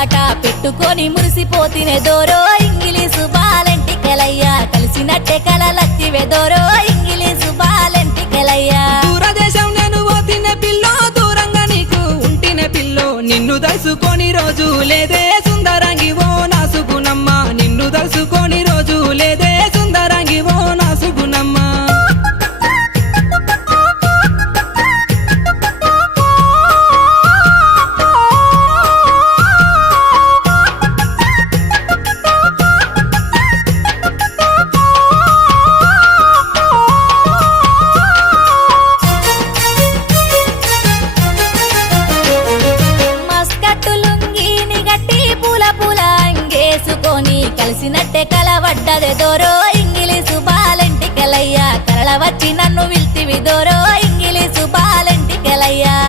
ముచ్చట పెట్టుకొని మురిసిపోతినే దోరో ఇంగిలీసు బాలెంటికెలయ్యా కలిసినట్టే కలలత్తివే దోరో ఇంగిలీసు బాలెంటికెలయ్యా దూరదేశం నేను పోతినే పిల్లో దూరంగా నీకు ఉంటినే పిల్లో నిన్ను దలుసుకొని రోజు లేదే సుందరంగి ఓ నా సుగుణమ్మ నిన్ను దలుసుకొని రోజు లేదే సుందరంగి ఓ నా సుగుణమ్మ కలిసినట్టే కలవడ్డదే దోరో ఇంగిలీసు బాలెంటికెలయ్యా కరళ వచ్చి నన్ను విల్తివి దోరో